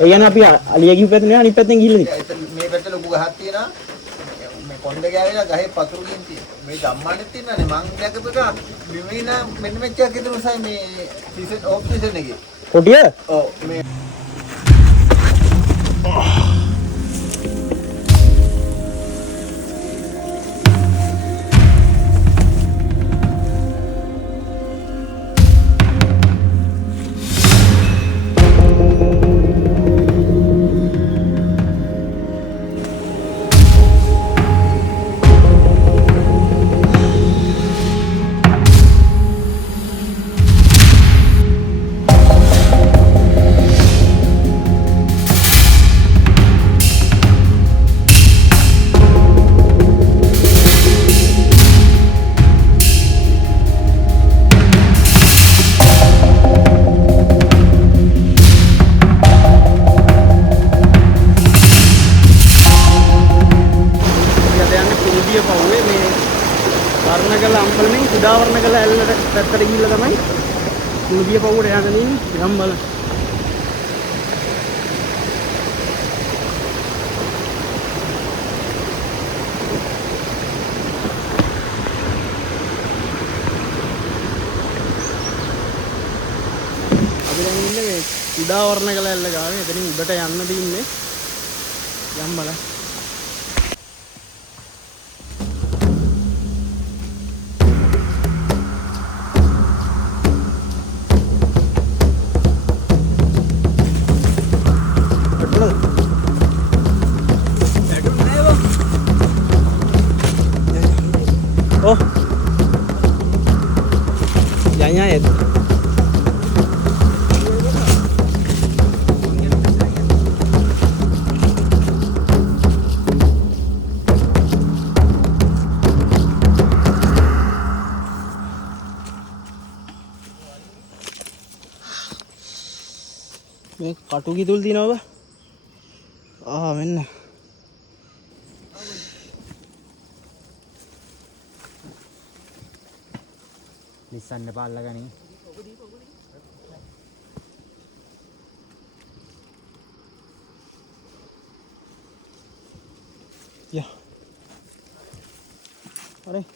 ඒ කියන්නේ අපි අලිය ගිහුව පැත්තේ නේ අනිත් පැත්තෙන් ගිහිල්ලා මේ පැත්තේ ලොකු ගහක් තියෙනවා. මේ කොණ්ඩේ ගෑවිලා ගහේ පතුරු ගින් තියෙනවා. මේ ගම්මානෙත් තියෙනවානේ මං දැකපු එක බිමින මෙන්න මෙච්චර කිතුරු සයි මේ සීසන් ඕෆ් සීසන් එකේ. කොටිය? ඔව් මේ වර්ණකල අම්පලමින් කුඩා වර්ණකල ඇල්ලට පැත්තට ගිහිල්ලා තමයි කුණුබිය පවුවට යන්න තියෙන්නේ. යම් බලන්න. අපි දැන් ඉන්නේ මේ කුඩා වර්ණකල ඇල්ල ගාවේ. එතනින් උඩට යන්න තියෙන්නේ. යම් බලන්න. Oh, jangan ya. Ini katu gitu di nawa. Ah, men. නිස්සන්න පාල්ලා ගනින්. Ya. Mari.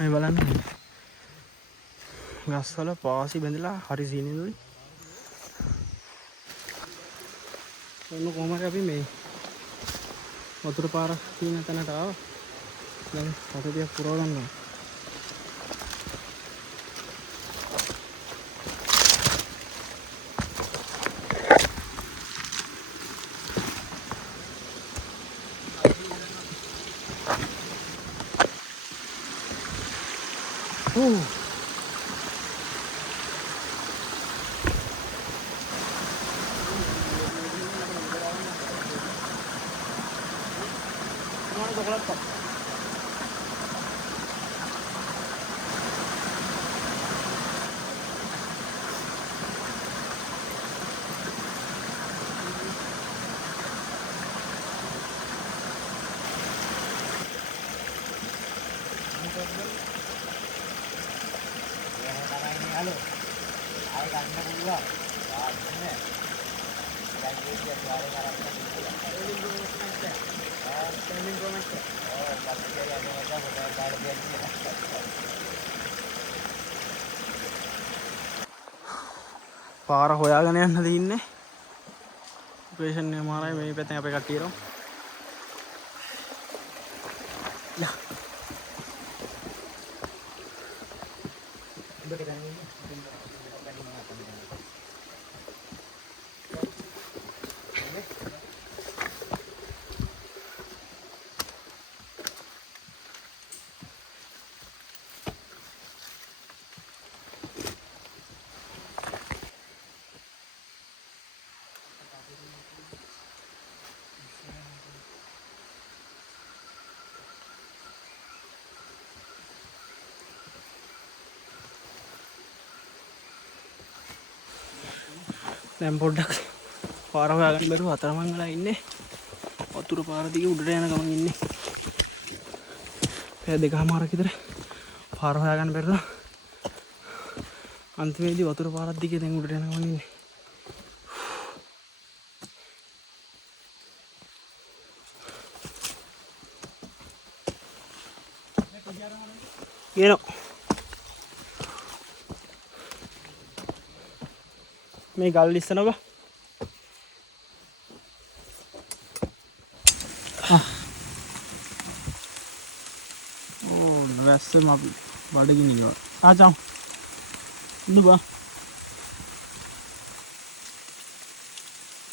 මේ බලන්න ගස්වල පාසි බැඳලා හරි සීනෙදුයි. එන්න කොහමද අපි මේ වතුර පාර තියෙන තැනට ආවා. දැන් පොතේ පුරව ගන්නවා. Halo. Ayo kan dulu. Ah, ini. Yang ini dia suara karakter itu. Training promise. Oh, pasti dia ada macam ada dia ni. පාර හොයාගෙන යන්න තියෙන්නේ. ඔපරේෂන් එක මාරයි මේ පැත්තෙන් අපේ කට්ටිය රෝ. යා. දැන් පොඩ්ඩක් පාර හොයාගන්න බැරුව අතරමං වෙලා ඉන්නේ. වතුර පාර දිගේ උඩට යන ගමන් ඉන්නේ. පැය දෙකමාරක් විතර පාර හොයාගන්න බැරුව අන්තිමේදී වතුර පාරක් දිගේ දැන් උඩට යන ගමන් ඉන්නේ. කියනවා මේ ගල් ඉස්සනවා වැස්සම අපි බඩගිනි ගියා. ආචම්. දුබා.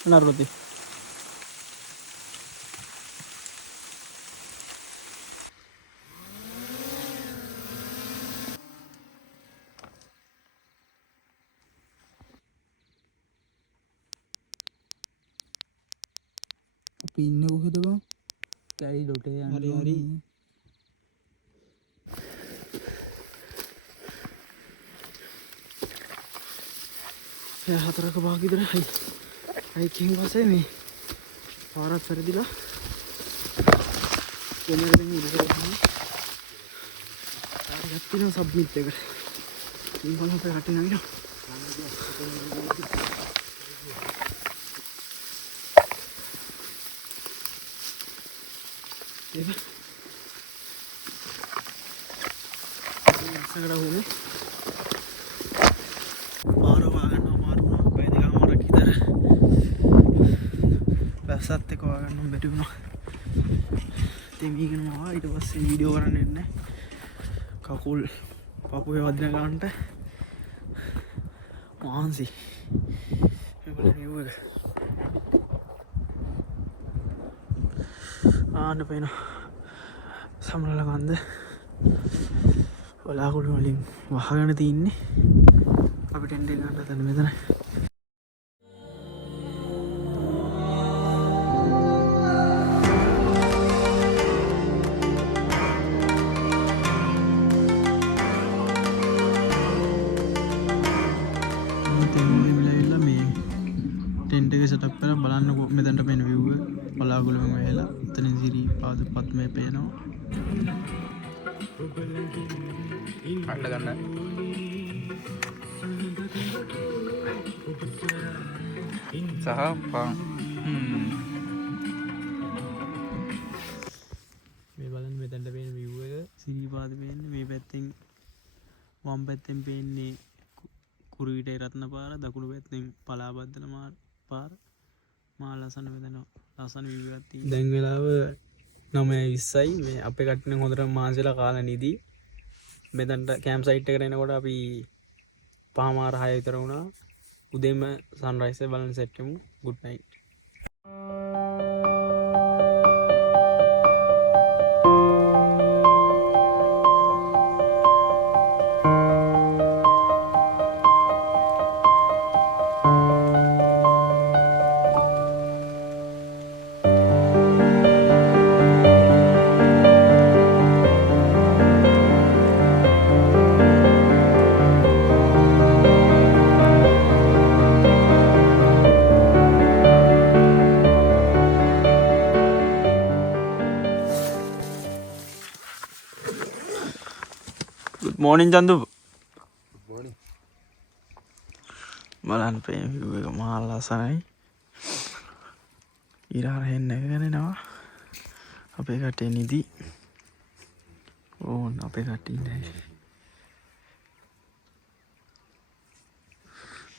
නරුති. අපි ඉන්නේ කොහෙද බං? කැයි ඩොටේ යන්න. හරි හරි. හතරක භාග විතර හයිකින් පස්සේ මේ පාරක් පෙරදිලා කෙනෙක්ගෙන් උඩට ගිහින් පාරක් තියෙන සබ්මිට් එකට ඉතින් බලන්න අපේ රටේ නගිනවා. ඒක ඉස්සරහට හොනේ සත් එක වගන්න බැරි වුණා. ඉතින් මේකම ආවා ඊට පස්සේ වීඩියෝ කරන්න එන්නේ. කකුල් පපුවේ වදින ගන්නට මාන්සි. මේක view එක. ආන්න පේන සමනල කන්ද වලාකුළු වලින් වහගෙන තින්නේ. අපිට එන්න ගන්න හදන මෙතන. සටක් කරලා බලන්න මෙතනට පේන view එක බලාගුළුම වෙලා එතනින් සිරිපාද පත්මය පේනවා. අන්න ගන්න. සහ පා මේ බලන්න මෙතනට පේන view එක සිරිපාද පේන්නේ. මේ පැත්තෙන් වම් පැත්තෙන් පේන්නේ කුරුවිටේ රත්න පාර, දකුණු පැත්තෙන් පලාබද්දල පාර. මා ලස්සන මෙතන ලස්සන view එකක් තියෙනවා. දැන් වෙලාව 9:20යි. මේ අපේ කට්ටියන් හොඳට මාංශලා කාලා නිදි. මෙතනට කැම්ප් සයිට් එකට එනකොට අපි 5:06 විතර වුණා. උදේම සන්රයිස් එක බලන්න සෙට් වෙමු. good night. Morning Chandu. Morning. බලන්න පේන view එක මහා ලස්සනයි. ඊරාර හෙන්න ගනනවා. අපේ කටේ නිදි. ඕන අපේ කටේ ඉන්නේ.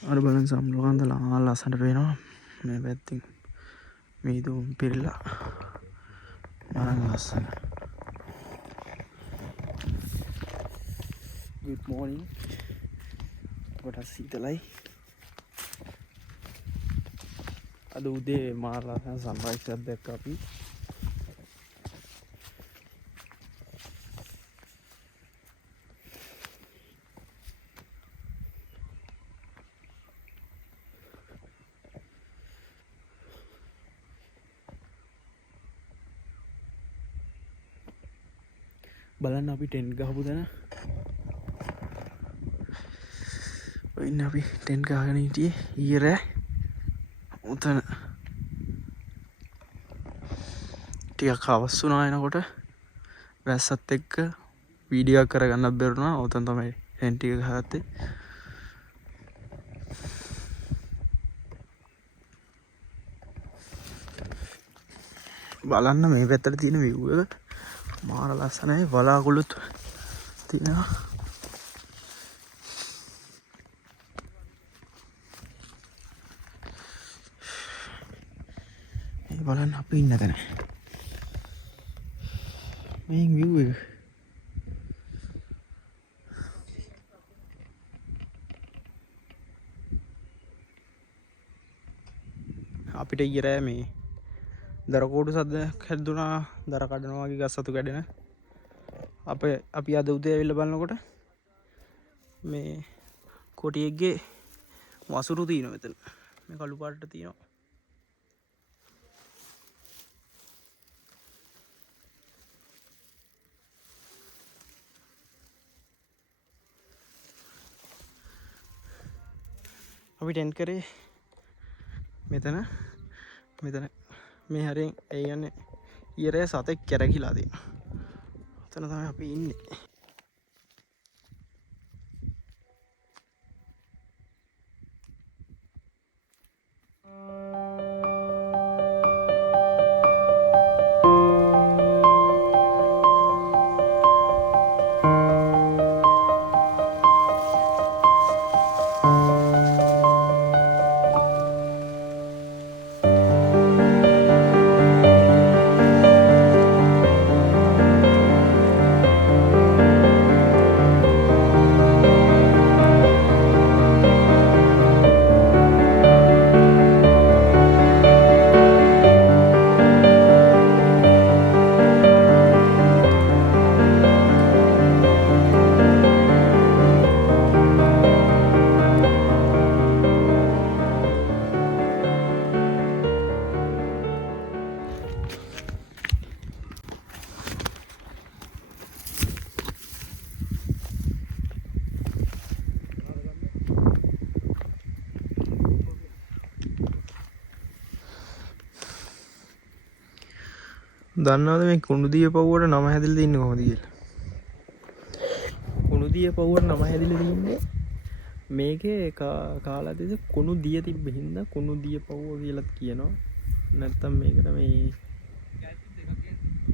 අර බලන්න සම්ලෝකන්දලා ලස්සනට පේනවා. මේ පැත්තෙන් මීදුම් පිරලා. මරන් ලස්සන. Good morning. What a සීතලයි. අද උදේ මාරලා සන්රයිස් එකක් දැක්කා අපි. බලන්න අපි ටෙන්ට් ගහපු තැන. ඔන්න අපි ටෙන්ට් ගහගෙන හිටියේ ඊයේ රෑ. උතන ටිකක් හවස් වුණා එනකොට වැස්සත් එක්ක වීඩියෝ කරගන්නත් බැරුණා. උතන තමයි ටෙන්ට් ටික ගහත්තේ. බලන්න මේ පැත්තට තියෙන view එක මාර ලස්සනයි. වලාකුළුත් තියෙනවා. මේ බලන්න අපි ඉන්න තැන මේ view එක අපිට ඊරෑ මේ දරකෝඩු සද්දයක් හැදුනා. දර කඩනවා වගේ ගස් අතු කැඩෙන. අපි අද උදේ ඇවිල්ලා බලනකොට මේ කොටියෙක්ගේ වසුරු තියෙනවා මෙතන. මේ කළු පාටට තියෙනවා. අපි ටෙන්ට් කරේ මෙතන මේ හරියෙන් ඒ කියන්නේ ඊරේ සතෙක් කැරකිලා තියෙනවා. එතන තමයි අපි ඉන්නේ. දන්නවද මේ කුණුදිය පව්වට නම හැදිලා තින්නේ කොහොමද කියලා? කුණුදිය පව්වට නම හැදිලා තින්නේ මේකේ කාලදෙස කුණු දිය තිබ්බ හින්දා කුණුදිය පව්ව කියලාත් කියනවා. නැත්තම් මේකට මේ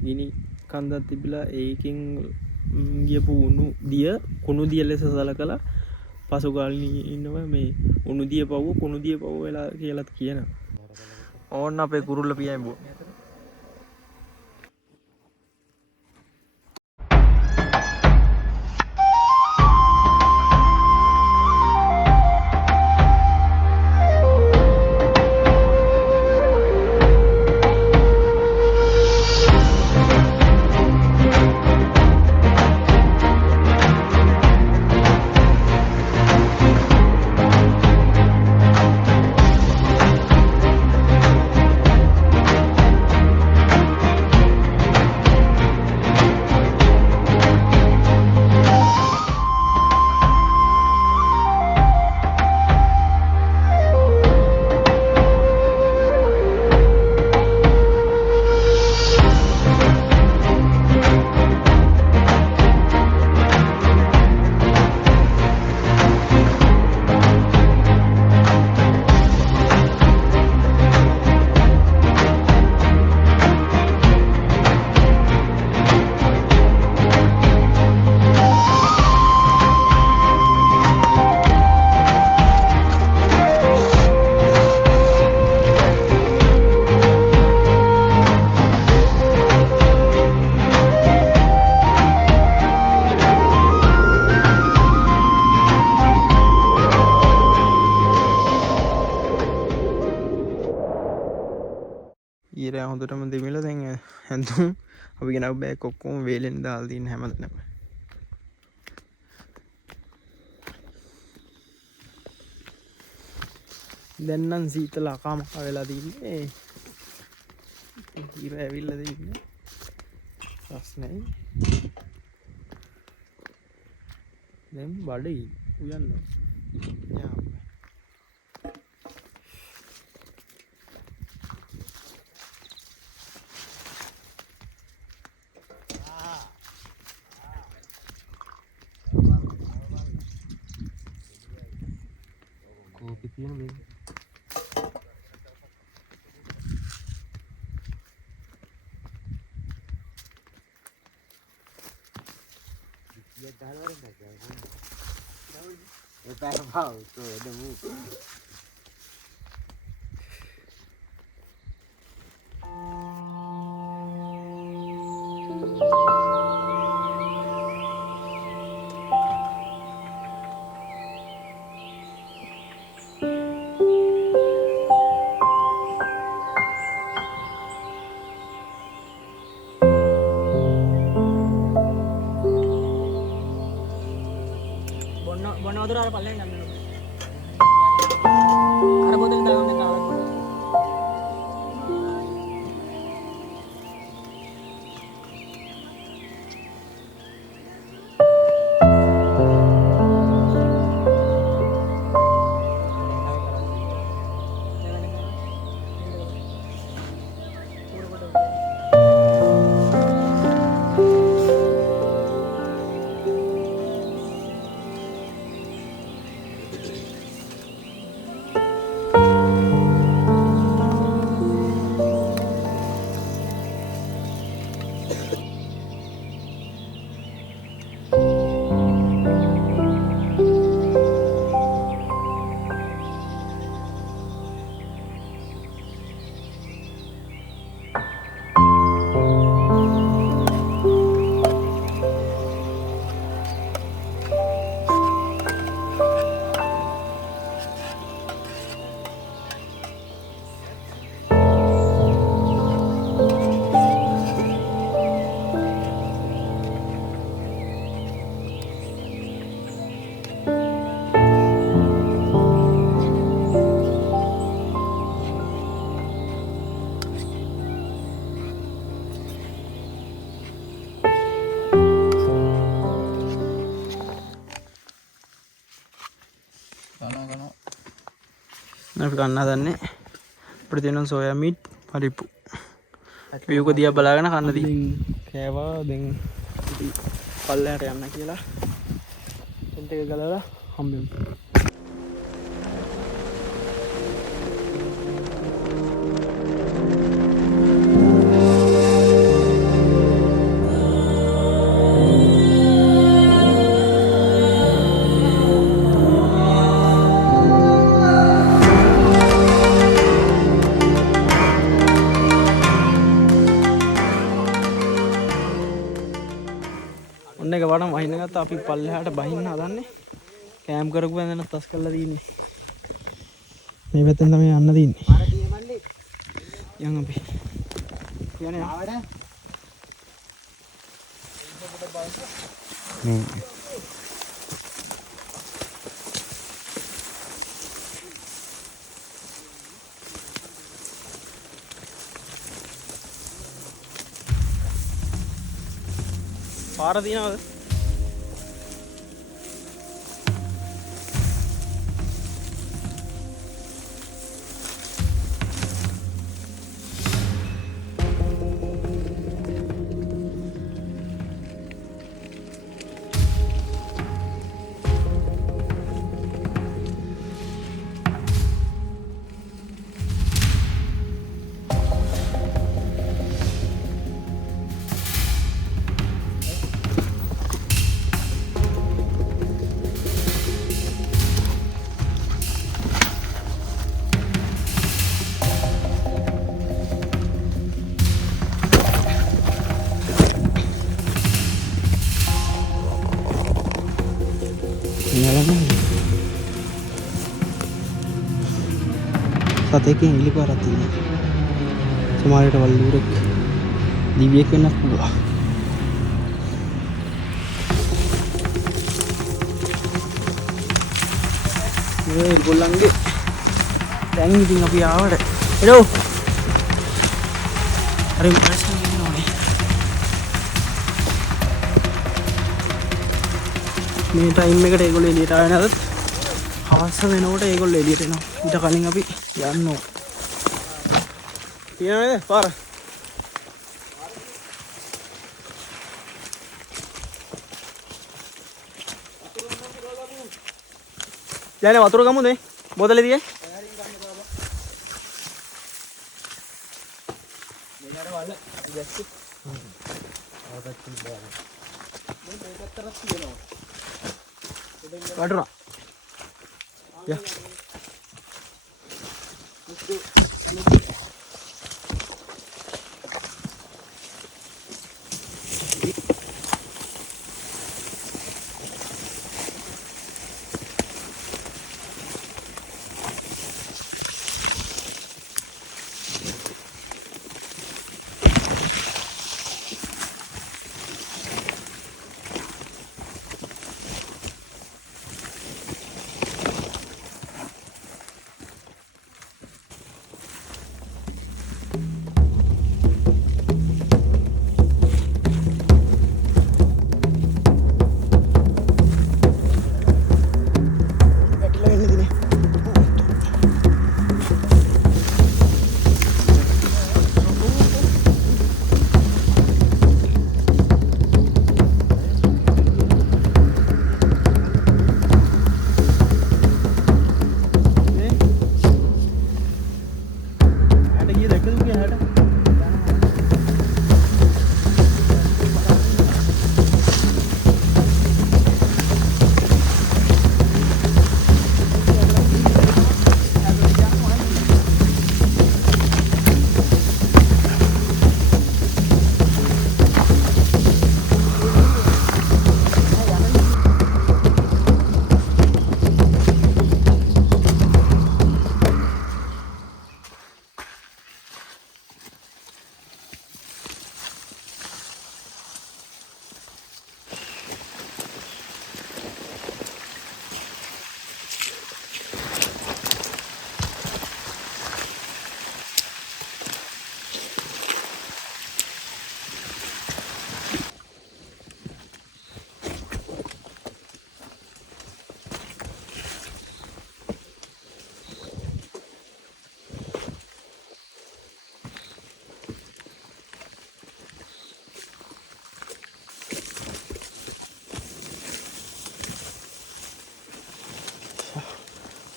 ගිනි කන්දක් තිබිලා ඒකෙන් ගියපු උණු දිය කුණු දිය ලෙස සලකලා පසු කාලේ ඉන්නවා මේ උණු දිය පව්ව කුණු දිය පව්ව වෙලා කියලාත් කියනවා. ඕන්න අපේ කුරුල්ල පියඹුවා. ඊරෑ හොඳටම දෙමිලා දැන් හැන්දුම් අපි ගෙනව බෑග් ඔක්කොම වේලෙන් දාලා තියෙන හැමදේම. දැන් නම් සීතල අකාමක වෙලා තින්නේ. ඊරෑ ඇවිල්ලා තින්නේ. ප්‍රශ්නයි. දැන් බඩේ උයන්න. යා කියන මේ බොන්න වතුර අර පල්ලෙන් ගන්න ඕනේ. අර බෝතලෙන් දාන්න කාලා. අපි කන්න හදන්නේ අපිට තියෙන සෝයා මීට් පරිප්පු. වීවක දිහා බලාගෙන කන්න දී. කෑවා දැන් පල්ලයට යන්න කියලා. ටෙන්ට් එක ගලවලා හම්බෙමු. ඔන්න එක වඩම වහින ගත්තා. අපි පල්ලෙහාට බහින්න හදන්නේ. කෑම් කරපු බඳන තස් කරලා තියෙන්නේ. මේ පැත්තෙන් තමයි යන්න තියෙන්නේ. අර දිය මල්ලේ යන් අපි. යන්නේ ආවද? පාර තියනවද? සතේකින් ඉලිපාරක් තියෙනවා. සමහරවිට වල්ලුරෙක් දිවියෙක් වෙන්නත් පුළුවන්. මේ ඒගොල්ලන්ගේ දැන් ඉතින් අපි ආවට එළෝ අර මනසෙන් ඉන්නෝනේ. මේ ටයිම් එකට ඒගොල්ලෝ එළියට ආවේ නැතත් හවස වෙනකොට ඒගොල්ලෝ එළියට එනවා. ඊට කලින් අපි යන්න ඕන. තියනවද පාර? යන්නේ වතුර ගමුද? බෝතලේ තියේ. ඉන්නර වල ගැස්ටි අවුට්ටි බෑ මේ පැත්තට තියෙනවා වඩුණා යා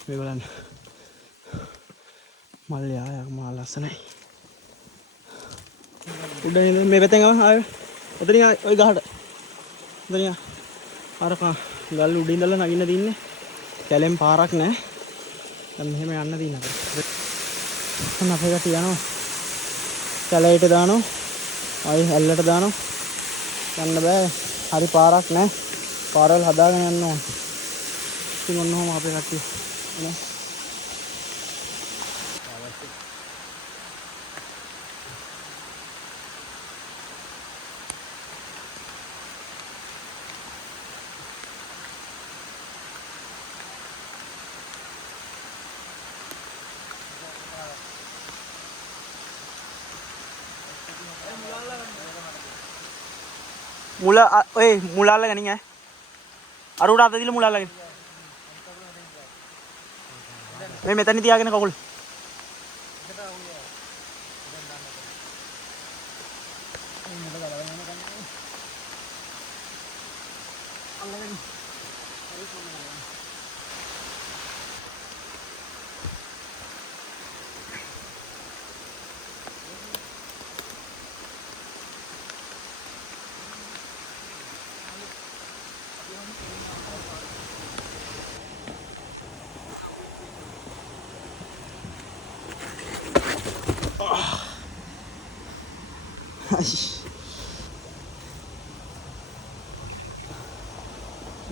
මේ බලන්න මල් යායක් මා ලස්සනයි උඩ ඉඳන් මේ පැත්තෙන් ආව ඔතනින් ඔය ගහට ඔතනින් අර ගල් උඩ ඉඳලා නගින්න තින්නේ කැලෙන් පාරක් නැහැ දැන් මෙහෙම යන්න දින අපිට අන්න අපේ කට්ටිය යනවා කැලේට දානවා ආයි ඇල්ලට දානවා යන්න බෑ හරි පාරක් නැහැ පාරවල් හදාගෙන යන්න ඕන ඉතින් ඔන්නෝම අපේ කට්ටිය නේ මුල ඔය මුල අල්ලගෙන ඉන්නේ අර උඩ අත දීලා මුල අල්ලගෙන මේ මෙතන තියාගෙන කකුල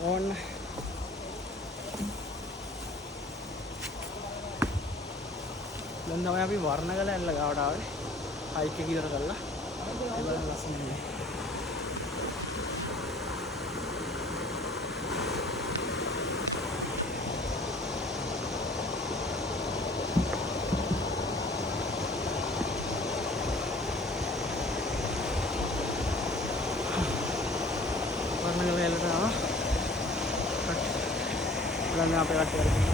ඕන්න දැන් තමයි අපි වර්ණගල ඇල්ල ගාවට ආවේ හයික් එක ඉවර කරලා ඒ බලන්න ලස්සනයි වර්ණගල ඇල්ලට ආවා බලන්න අපේ කට්ටිය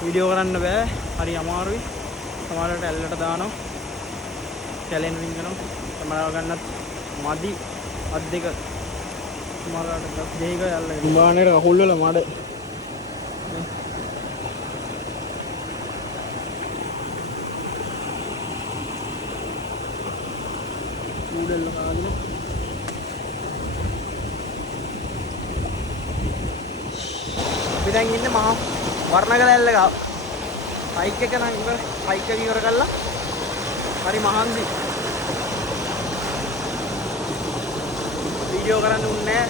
වීඩියෝ කරන්න බෑ හරි අමාරුයි සමහරවිට ඇල්ලට දානවා කැලෙන් රින්ගනවා කැමරාව ගන්නත් මදි අත් දෙක සමහරවිට ගස් දෙක ඇල්ලගෙන උඹානේට කකුල් වල මඩ කූඩල්ල කාගෙන. අපි දැන් ඉන්නේ මහා වර්ණගලැල්ල ගාව. හයික් එක නම් ඉවර හයික් එක ඉවර කළා. හරි මහන්සි. වීඩියෝ කරන්න උන්නේ නැහැ.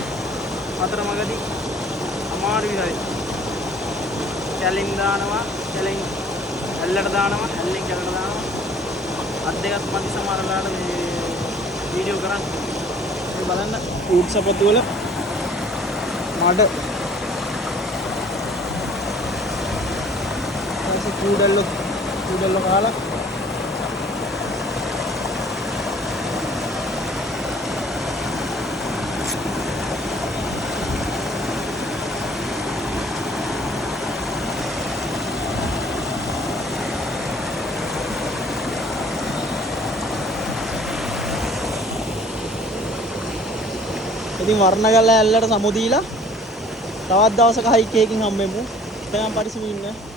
අතරමඟදී අමාරු විදිහට. කැලින් දානවා, කැලින් ඇල්ලට දානවා, ඇල්ලෙන් කැලට දානවා. අත් දෙකත් මදි සමහරලාට මේ වීඩියෝ කරන්න. මේ බලන්න ඌට් සපත්තු වල මඩ කූඩල්ල කාලා ඉතින් වර්ණගල ඇල්ලට සමු දීලා තවත් දවසක හයික් එකකින් හම්බෙමු. දැන් පරිස්සමින් ඉන්න.